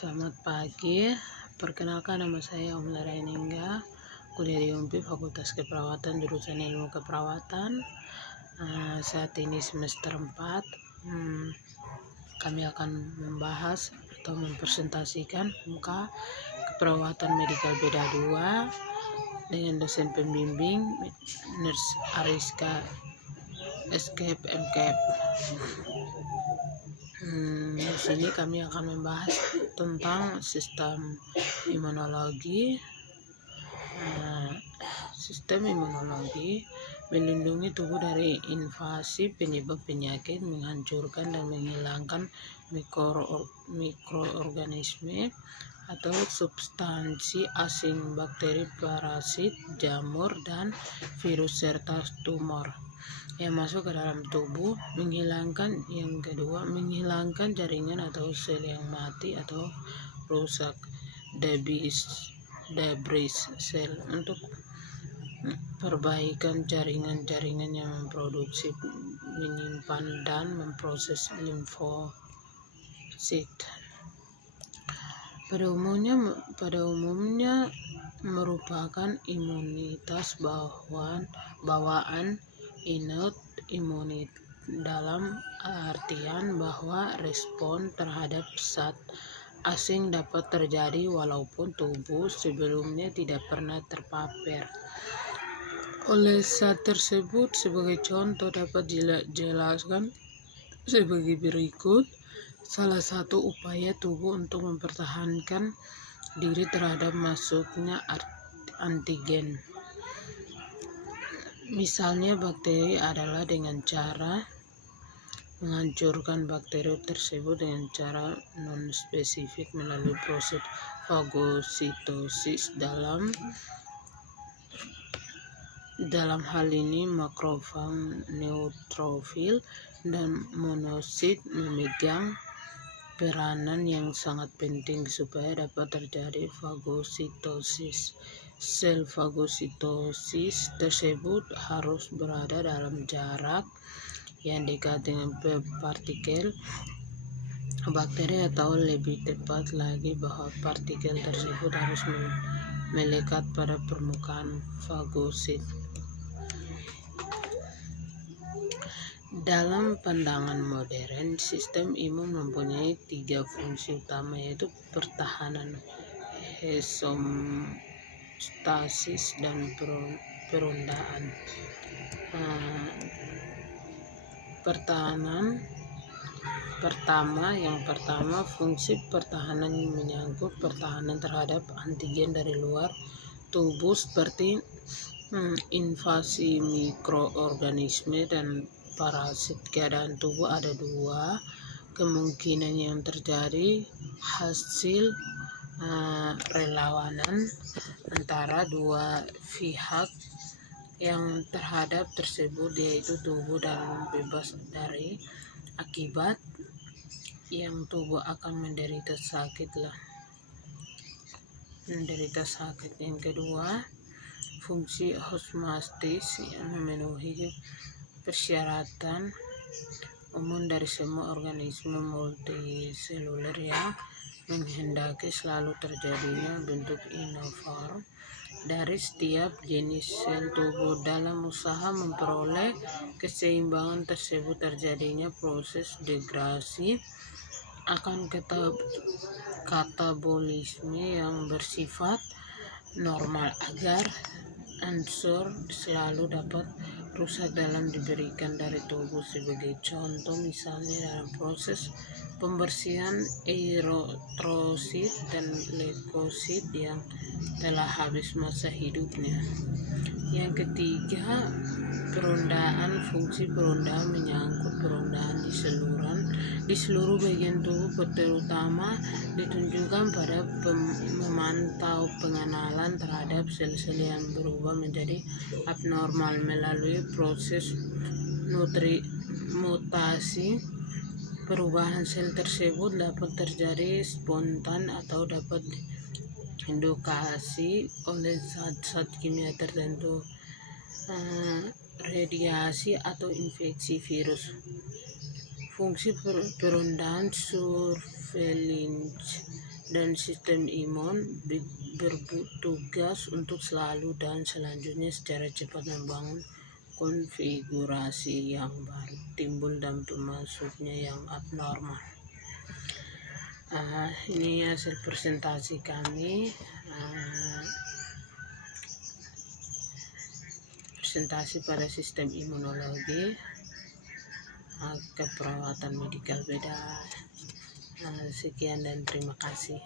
Selamat pagi, perkenalkan nama saya Om Lara Enengga, kuliah di UMPI Fakultas Keperawatan jurusan Ilmu Keperawatan. Saat ini semester 4. Kami akan membahas atau mempresentasikan muka keperawatan medikal beda 2 dengan dosen pembimbing Nurse Ariska Escape MKF. Di sini kami akan membahas tentang sistem imunologi. Sistem imunologi melindungi tubuh dari invasi penyebab penyakit, menghancurkan dan menghilangkan mikroorganisme atau substansi asing, bakteri, parasit, jamur, dan virus serta tumor yang masuk ke dalam tubuh. Yang kedua, menghilangkan jaringan atau sel yang mati atau rusak, debris sel, untuk perbaikan jaringan-jaringan yang memproduksi, menyimpan, dan memproses limfosit. Pada umumnya merupakan imunitas bawaan innate immunity, dalam artian bahwa respon terhadap zat asing dapat terjadi walaupun tubuh sebelumnya tidak pernah terpapar oleh zat tersebut. Sebagai contoh dapat dijelaskan sebagai berikut. Salah satu upaya tubuh untuk mempertahankan diri terhadap masuknya antigen, misalnya bakteri, adalah dengan cara menghancurkan bakteri tersebut dengan cara non-spesifik melalui proses fagositosis. Dalam hal ini makrofag, neutrofil, dan monosit memegang peranan yang sangat penting supaya dapat terjadi fagositosis. Sel fagositosis tersebut harus berada dalam jarak yang dekat dengan partikel bakteri, atau lebih tepat lagi bahwa partikel tersebut harus melekat pada permukaan fagosit. Dalam pandangan modern, sistem imun mempunyai 3 fungsi utama, yaitu pertahanan, homeostasis, dan perundaan. Yang pertama, fungsi pertahanan menyangkut pertahanan terhadap antigen dari luar tubuh seperti invasi mikroorganisme dan parasit. Keadaan tubuh ada 2 kemungkinan yang terjadi hasil relawanan antara 2 pihak yang terhadap tersebut, yaitu tubuh dan bebas dari akibat yang tubuh akan menderita sakit. Yang kedua, fungsi homeostasis yang memenuhi persyaratan umum dari semua organisme multiseluler yang menghendaki selalu terjadinya bentuk uniform dari setiap jenis sel tubuh. Dalam usaha memperoleh keseimbangan tersebut, terjadinya proses degradasi akan katabolisme yang bersifat normal agar unsur selalu dapat rusak dalam diberikan dari tubuh. Sebagai contoh, misalnya dalam proses pembersihan eritrosit dan leukosit yang telah habis masa hidupnya. Yang ketiga, perundaan. Fungsi perundaan menyangkut perundaan di seluruh bagian tubuh, terutama ditunjukkan pada memantau pengenalan terhadap sel-sel yang berubah menjadi abnormal melalui proses mutasi. Perubahan sel tersebut dapat terjadi spontan atau dapat diindukasi oleh zat-zat kimia tertentu, radiasi, atau infeksi virus. Fungsi perundaan surveillance dan sistem imun bertugas untuk selalu dan selanjutnya secara cepat membangun konfigurasi yang baru timbul dan masuknya yang abnormal. Ini hasil presentasi kami, presentasi pada sistem imunologi, keperawatan medikal beda. Sekian dan terima kasih.